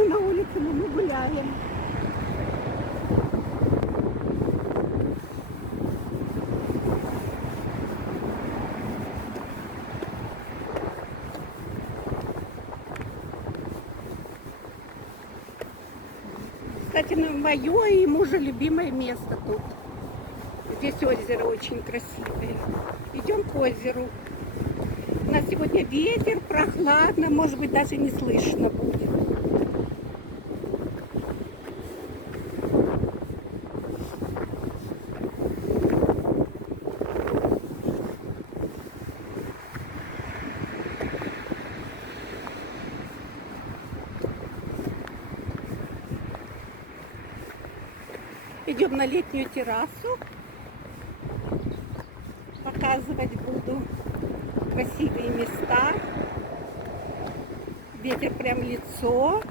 темно на улице, но мы гуляем. Кстати, мое и мужа любимое место тут. Здесь озеро очень красивое. Идем к озеру. У нас сегодня ветер, прохладно, может быть, даже не слышно будет. Идем на летнюю террасу. Показывать буду красивые места. Ветер прям в лицо.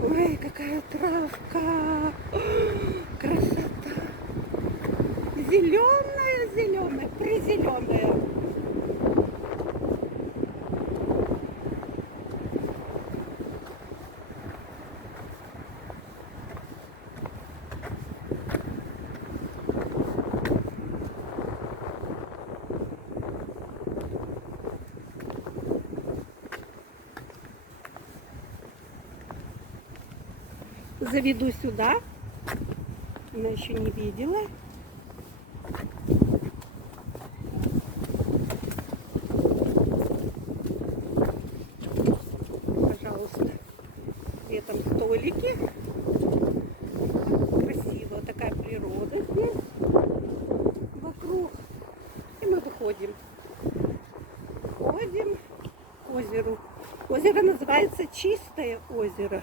Ой, какая травка. Красота. Зеленая, зеленая, призеленая. Заведу сюда. Она еще не видела. Пожалуйста. И там столики. Красиво. Такая природа здесь. Вокруг. И мы выходим. Ходим к озеру. Озеро называется Чистое озеро.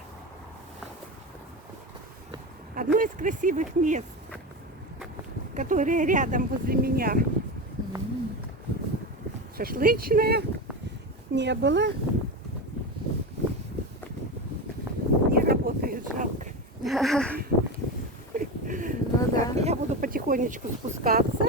Одно из красивых мест, которые рядом возле меня. Шашлычная не было. Не работает, жалко. Ну да. Так, я буду потихонечку спускаться.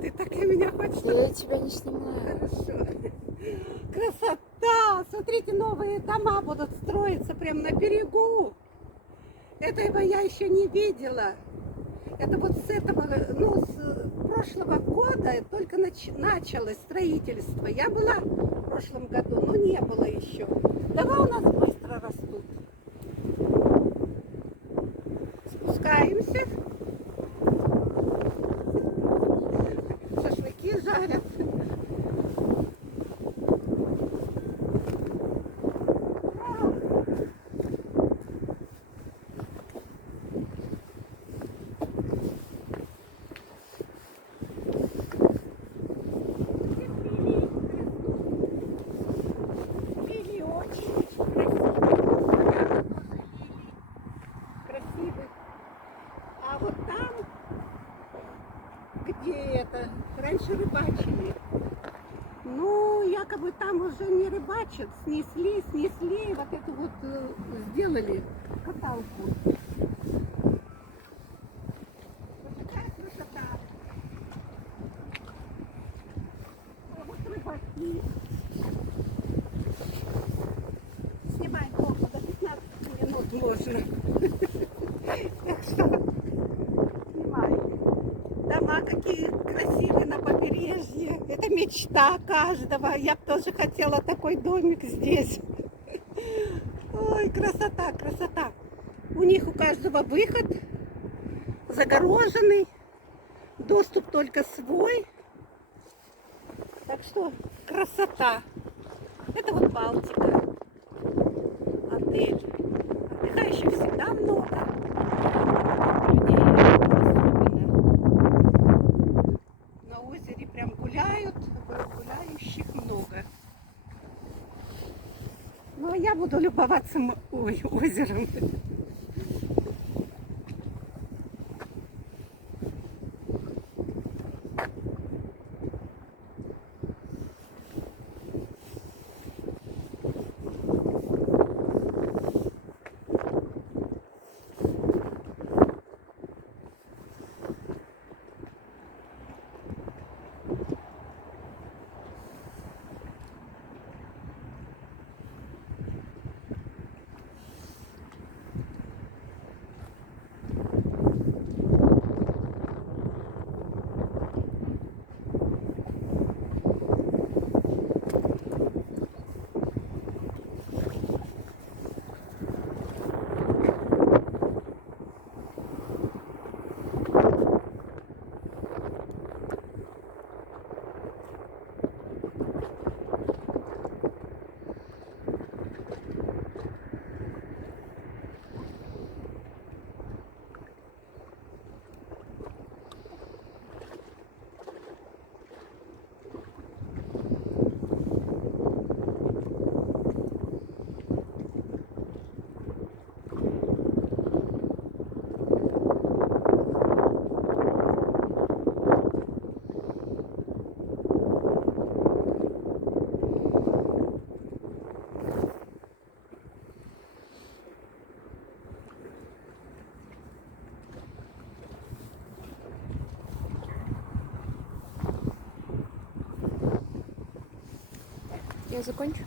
Ты так и меня хочешь? Я тебя не снимаю. Хорошо. Красота! Смотрите, новые дома будут строиться прямо на берегу. Этого я еще не видела. Это вот с этого, ну, с прошлого года только началось строительство. Я была в прошлом году, но не было еще. Дома у нас быстро растут. Спускаемся. Шашлыки жарят. Лилии очень красивые. А вот там, где это, раньше рыбачили. Ну, якобы там уже не рыбачат, снесли, вот эту вот сделали каталку. Вот такая красота. А вот рыбаки. Снимать около до 15 минут можно. Так что снимай. Дома какие красивые на побережье. Это мечта каждого. Я бы тоже хотела такой домик здесь. Ой, красота, красота. У них у каждого выход загороженный. Доступ только свой. Так что красота. Это вот Балтика. Отель. Отдыхающих всегда много. Людей особенно. На озере прям гуляют. Гуляющих много. Ну, а я буду любоваться озером. Я закончу?